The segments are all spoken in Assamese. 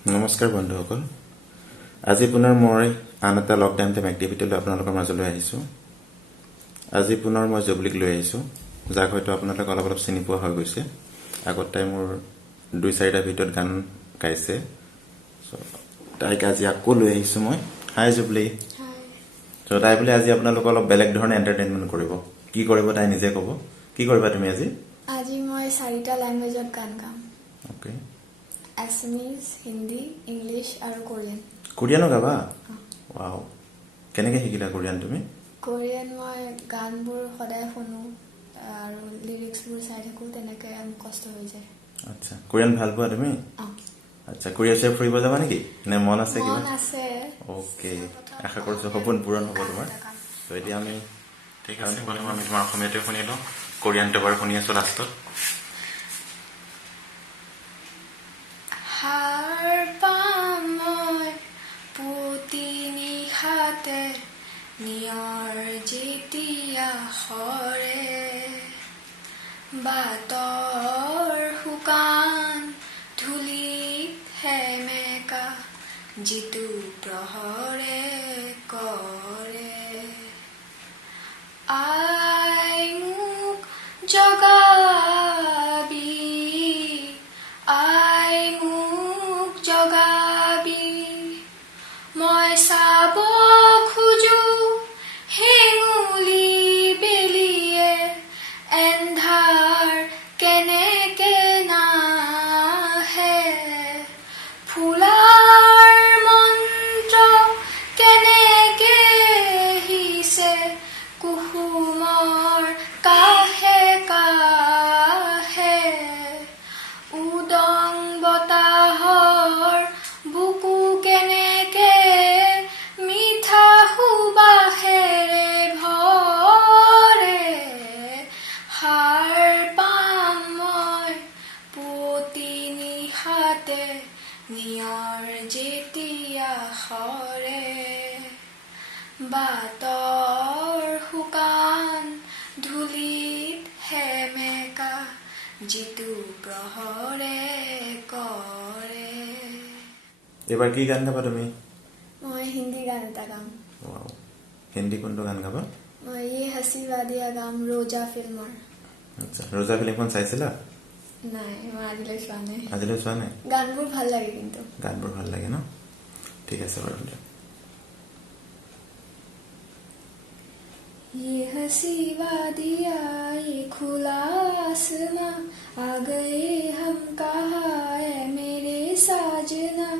নমস্কাৰ বন্ধুসকল আজি পুনৰ মই আন এটা লকডাউন টাইম এক্টিভিটি লৈ আপোনালোকৰ মাজলৈ আহিছোঁ আজি পুনৰ মই জুবলীক লৈ আহিছোঁ যাক হয়তো আপোনালোকে অলপ অলপ চিনি পোৱা হৈ গৈছে আগত তাই মোৰ 2-4টা ভিডিঅ'ত গান গাইছে তাইক আজি আকৌ লৈ আহিছোঁ মই হাই জুবলী তো তাই বুলি আজি আপোনালোক অলপ বেলেগ ধৰণে এণ্টাৰটেইনমেণ্ট কৰিব কি কৰিব তাই নিজে ক'ব কি কৰিবা তুমি আজি আজি মই 4টা ল্যাঙ্গুৱেজত গান গাম ওকে Assamese, Hindi, English আৰু কোৰিয়ান কোৰিয়ানো গাবা ওয়াও কেনেকৈ শিকিলা কোৰিয়ান তুমি কোৰিয়ান মই গানবোৰ সদায় শুনো আৰু লিৰিক্সবোৰ চাই থাকো তেনেকৈ কষ্ট হৈ যায় আচ্ছা কোৰিয়ান ভাল পোৱা তুমি আচ্ছা কোৰিয়া চেফ ফুৰিব যাবা নেকি নে মন আছে কিবা মন আছে ওকে আশা কৰিছো সপোন পূৰণ হ'ব তোমাৰ তো এতিয়া আমি ঠিক আছে প্ৰথমে আমি তোমাৰ অসমীয়াতে শুনিলো কোৰিয়ানটো বাৰু শুনি আছো লাষ্টত har pamoy putini hate nior jitia hore bator hukan dhuli hemeka jitu prohore kore ai muk jogabi জগাবি মই চাব খুজো হেঙুলি বেলিয়ে এন্ধাৰ কেনেকে নাহে ফুলাৰ মন্ত্ৰ কেনেকে হিছে কুসুমৰ কাহে কাহে উদং বতাহৰ বুকু কেনেকে মিঠা সুবাসেৰে ভৰে হাৰ পাম মই পুৱতি নিশাতে নিয়ৰ যেতিয়া সৰে বাটৰ শুকান ধূলিত সেমেকা জিতু প্ৰহৰে কৰে এবাৰ কি গান গাবা তুমি মই হিন্দী গান এটা গাম ওয়াও হিন্দী কোনটো গান গাবা মই ये हसी वादिया গাম ৰোজা ফিল্মৰ আচ্ছা ৰোজা ফিল্মখন চাইছিলা নাই মই আজিলৈ চোৱা নাই গানবোৰ ভাল লাগে কিন্তু গানবোৰ ভাল লাগে ন ঠিক আছে বাৰু দিয়া ये हसी वादिया ये खुला आसमां आ गए हम कहाँ है मेरे साजना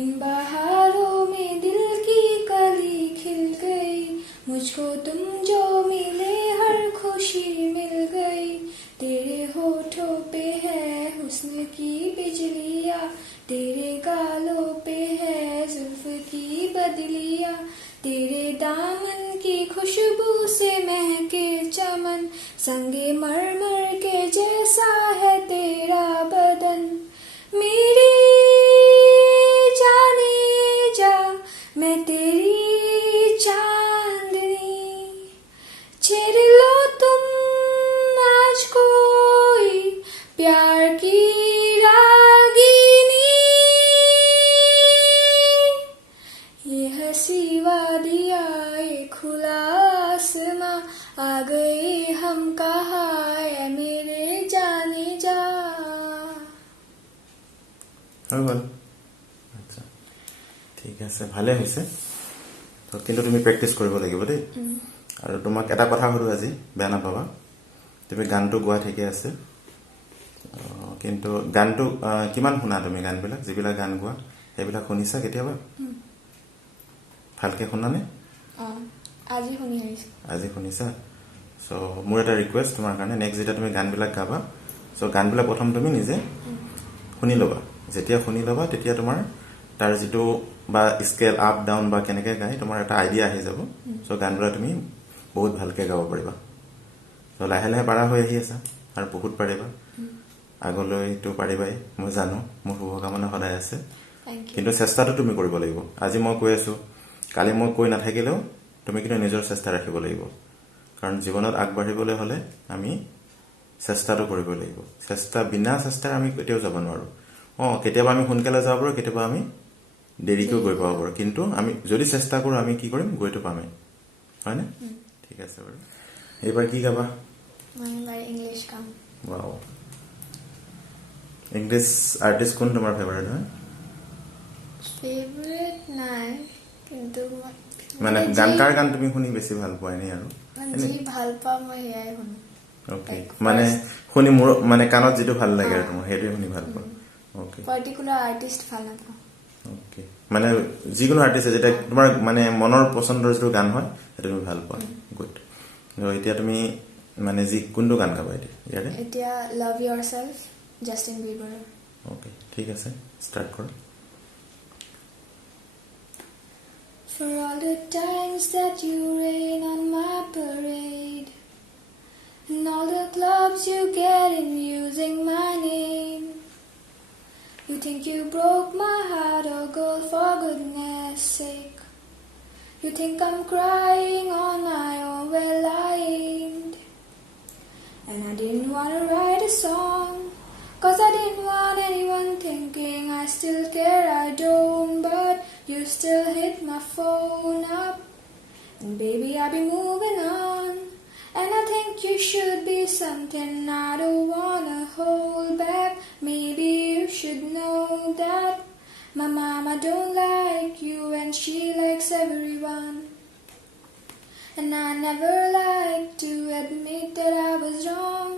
इन बहारों में दिल की कली खिल गई मुझको तुम जो मिले हर खुशी मिल गई तेरे होठों पे है हुस्न की बिजलियाँ तेरे गालों पे है जुल्फ की बदलियाँ तेरे दामन की खुशबू से महके चमन संगे मरमर के जैसा है तेरा बदन मेरी जाने जा मैं तेरी चांदनी छेड़ लो तुम आज कोई प्यार की रागिनी ये हसी वादिया ये खुला आसमां आ गए हम कहाँ है मेरे जाने जा হৈ গ'ল আচ্ছা ঠিক আছে ভালে হৈছে তো কিন্তু তুমি প্ৰেক্টিচ কৰিব লাগিব দেই আৰু তোমাক এটা কথা সুধো আজি বেয়া নাপাবা তুমি গানটো গোৱা ঠিকে আছে কিন্তু গানটো কিমান শুনা তুমি গানবিলাক যিবিলাক গান গোৱা সেইবিলাক শুনিছা কেতিয়াবা ভালকে শুনানে আজি শুনিছা সো মোৰ এটা ৰিকুৱেষ্ট তোমাৰ কাৰণে নেক্সট যেতিয়া তুমি গানবিলাক গাবা সো গানবিলাক প্ৰথম তুমি নিজে শুনি ল'বা যেতিয়া শুনি ল'বা তেতিয়া তোমাৰ তাৰ যিটো বা স্কেল আপ ডাউন বা কেনেকৈ গায় তোমাৰ এটা আইডিয়া আহি যাব সো গানবিলাক তুমি বহুত ভালকৈ গাব পাৰিবা সো লাহে লাহে পাৰা হৈ আহি আছা আৰু বহুত পাৰিবা আগলৈতো পাৰিবাই মই জানো মোৰ শুভকামনা সদায় আছে কিন্তু চেষ্টাটো তুমি কৰিব লাগিব আজি মই কৈ আছো কালি মই কৈ নাথাকিলেও তুমি কিন্তু নিজৰ চেষ্টা ৰাখিব লাগিব কাৰণ জীৱনত আগবাঢ়িবলৈ হলে আমি চেষ্টাটো কৰিব লাগিব চেষ্টা বিনা চেষ্টাৰ আমি কেতিয়াও যাব নোৱাৰো কেতিয়াবা আমি সোনকালে যাব পাৰোঁ, কেতিয়াবা আমি দেৰিকৈ গৈ পাব পাৰোঁ, কিন্তু আমি যদি চেষ্টা কৰোঁ আমি কি কৰিম, গৈতো পামেই, হয়নে? ঠিক আছে বাৰু। এইবাৰ কি গাবা? মই এবাৰ ইংলিছ গাম। ৱাও, ইংলিছ আৰ্টিষ্ট কোন তোমাৰ ফেভাৰিট হয়? ফেভাৰিট নাই, কিন্তু মানে গান কাৰ গান তুমি শুনি বেছি ভাল পোৱা এনেই আৰু? যি ভাল পাওঁ মই সেয়াই শুনো। অ'কে, মানে শুনি মোৰ মানে কাণত যিটো ভাল লাগে আৰু তোমাৰ সেইটোৱে শুনি ভাল পোৱা। অ'কে, পাৰ্টিকুলাৰ আৰ্টিষ্ট ভাল নাপাওঁ। অ'কে, মানে যিকোনো আৰ্টিষ্ট যেতিয়া তোমাৰ মানে মনৰ পচন্দৰ যিটো গান হয় সেইটো তুমি ভাল পোৱা। গুড। এতিয়া তুমি মানে কোনটো গান গাবা ইয়াৰে? এতিয়া লাভ ইয়ৰ চেল্ফ, জাষ্টিন বিবাৰ। অ'কে, ঠিক আছে, ষ্টাৰ্ট কৰা। For all the times that you rain on my parade, and all the clubs you get in using my name, you think you broke my heart, oh girl, for goodness sake. You think I'm crying all night, oh well I ain't. And I didn't want to write a song, 'cause I didn't want anyone thinking I still care, I don't. But you still hit my phone up, and baby I'll be moving on. And I think you should be something I don't wanna hold back. Maybe you should know that my mama don't like you and she likes everyone. And I never like to admit that I was wrong.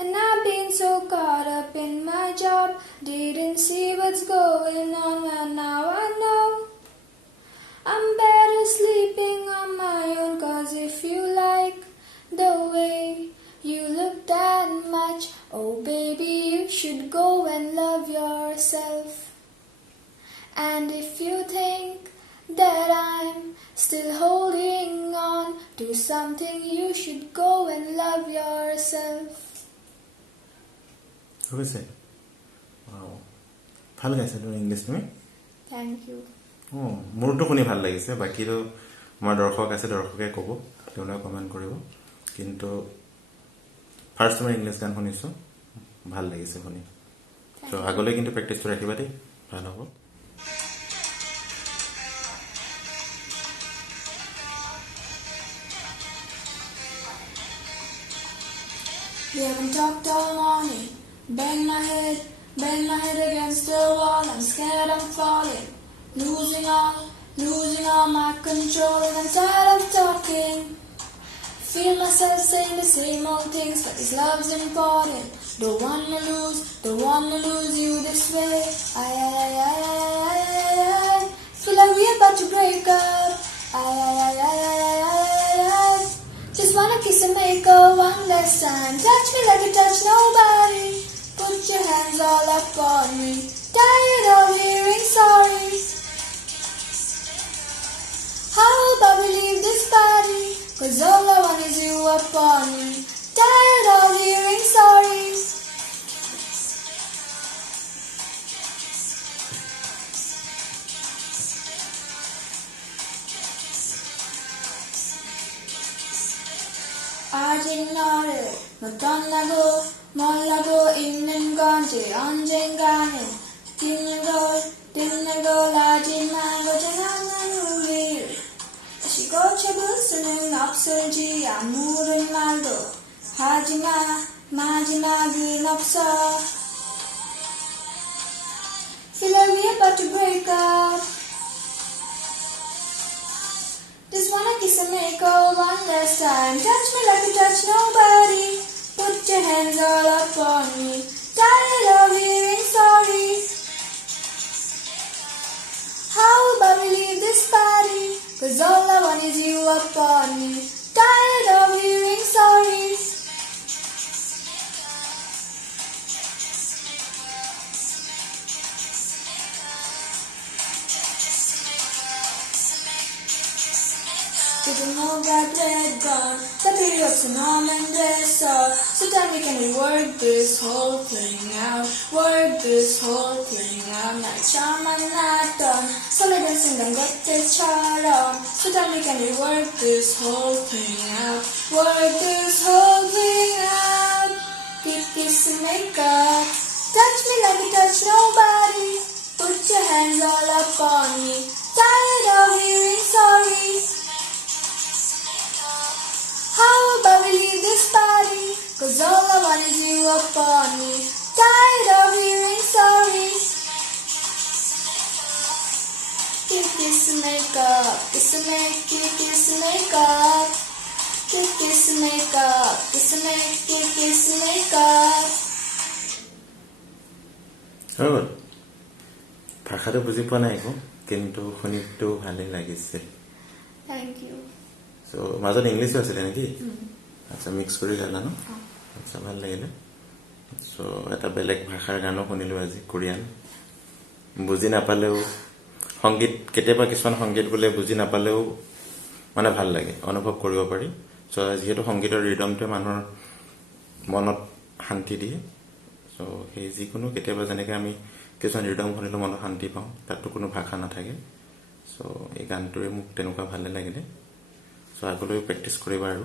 And I've been so caught up in my job, didn't see what's going on. Well, now I know I'm better sleeping on my own. 'Cause if you like the way you look that much, oh baby, you should go and love yourself. And if you think that I'm still holding on to something, you should go and love yourself. হৈছে ভাল গাইছে তুমি ইংলিছ তুমি। Thank you. মোৰতো শুনি ভাল লাগিছে, বাকীতো আমাৰ দৰ্শক আছে, দৰ্শকে ক'ব, তেওঁলোকে কমেণ্ট কৰিব, কিন্তু ফাৰ্ষ্ট মই ইংলিছ গান শুনিছোঁ, ভাল লাগিছে শুনি। ত' আগলৈ কিন্তু প্ৰেক্টিচটো ৰাখিবা দেই, ভাল হ'ব। We haven't talked all morning. Bang my head against the wall. I'm scared I'm falling, losing all my control. And I'm tired of talking. Feel myself saying the same old things, but this love's important. Don't wanna lose you this way. I feel like we're about to break up. Just wanna kiss and make up one last time. Touch me like you touch nobody. Put your hands all up on me. Tired of hearing sorry. How about we leave this party? 'Cause all I want is you upon me. Tired of hearing sorry. Arjinare, Matanago, Malago, Innenganje, Anjengane, Tinnago, Lajimango, Jananuri. She got Chabusin, Upsurji, Amurin Maldo, Hajima, Majima, Ginopsa. Feel like we're about to break up. Just wanna kiss and make out one last time. Touch me like you touch nobody. Put your hands all up on me. Tired of hearing sorry. How about we leave this party? 'Cause all I want is you upon me. Tired of hearing sorry. Didn't know that red gone, the period's an arm and dresser. So then we can work this whole thing out. Work this whole thing out. Night charm and not done. So let us sing and get this chart on. So then we can work this whole thing out. Work this whole thing out. Keep kiss and make up. Touch me like you touch nobody. Put your hands all up on me. Tired of hearing sorry. How about we leave this party? 'Cause all I want is you upon me. Tired of hearing sorry. Kiss make up, kiss make, kiss make up. Kiss make up, kiss make, kiss make up. হ'ল ভাষাটো বুজি পোৱা নাই একো কিন্তু শুনিতো ভালেই লাগিছে Thank you. চ' মাজত ইংলিছো আছিলে নেকি আচ্ছা মিক্স কৰি গালা ন আচ্ছা ভাল লাগিলে চ' এটা বেলেগ ভাষাৰ গানো শুনিলোঁ আজি কোৰিয়ান বুজি নাপালেও সংগীত কেতিয়াবা কিছুমান সংগীত বোলে বুজি নাপালেও মানে ভাল লাগে অনুভৱ কৰিব পাৰি চ' যিহেতু সংগীতৰ ৰিদমটোৱে মানুহৰ মনত শান্তি দিয়ে চ' সেই যিকোনো কেতিয়াবা যেনেকৈ আমি কিছুমান ৰিদম শুনিলেও মনত শান্তি পাওঁ তাততো কোনো ভাষা নাথাকে চ' এই গানটোৱে মোক তেনেকুৱা ভালে লাগিলে চ' আগলৈ প্ৰেক্টিছ কৰিবা আৰু